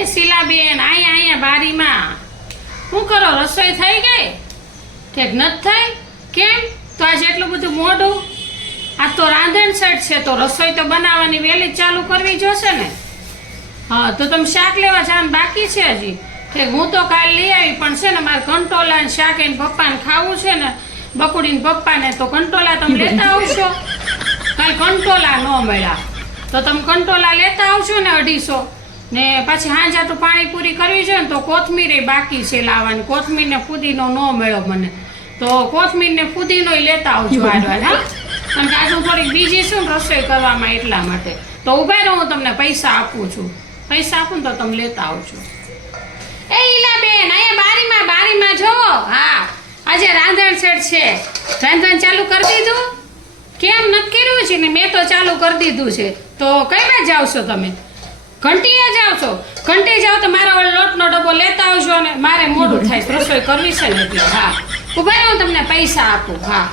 એ શીલાબેન અહીંયા અહીંયા બારીમાં. શું કરો રસોઈ થઈ ગઈ? ઠીક નથી થઈ? કેમ? તો આજે એટલું બધું મોડું? આ તો રાંધણ સેટ છે તો રસોઈ તો બનાવવાની વહેલી ચાલુ કરવી જોશે ને. હા તો તમે શાક લેવા જવાનું બાકી છે હજી. ઠીક હું તો કાલ લઈ આવી પણ છે ને મારે કંટોલા ને શાક એને પપ્પાને ખાવું છે ને બકુડીને પપ્પાને તો કંટોલા તમે લેતા આવશો. કાલ કંટોલા ન મળ્યા. તો તમે કંટોલા લેતા આવશો ને અઢીસો. ને પછી હાંજાટું પાણીપુરી કરવી છે ને તો કોથમીર બાકી છે લાવવાની. કોથમીર ને ફુદીનો ન મળ્યો મને. તો કોથમીર ને ફુદીનો લેતા આવજો હાડવાર હા? થોડીક બીજી ને રસોઈ કરવામાં એટલા માટે. તો ઊભા રહો, હું તમને પૈસા આપું છું. પૈસા આપું તો તમે લેતા આવજો. એ ઈલાબેન, અહીંયા બારીમાં બારીમાં જો. હા, આજે રાંધણ સેટ છે. રાંધણ ચાલુ કરી દીધું? કેમ નથી કર્યું છે ને મેં તો ચાલુ કરી દીધું છે. તો કઈ બાજુ જાવ છો તમે? ઘંટીએ છો? ઘંટી જાવ તો મારા ઓલો લોટનો ડબ્બો લેતા આવજો અને મારે મોડું થાય. રસોઈ કરવી છે ને હા. ઊભા હું તમને પૈસા આપું. હા.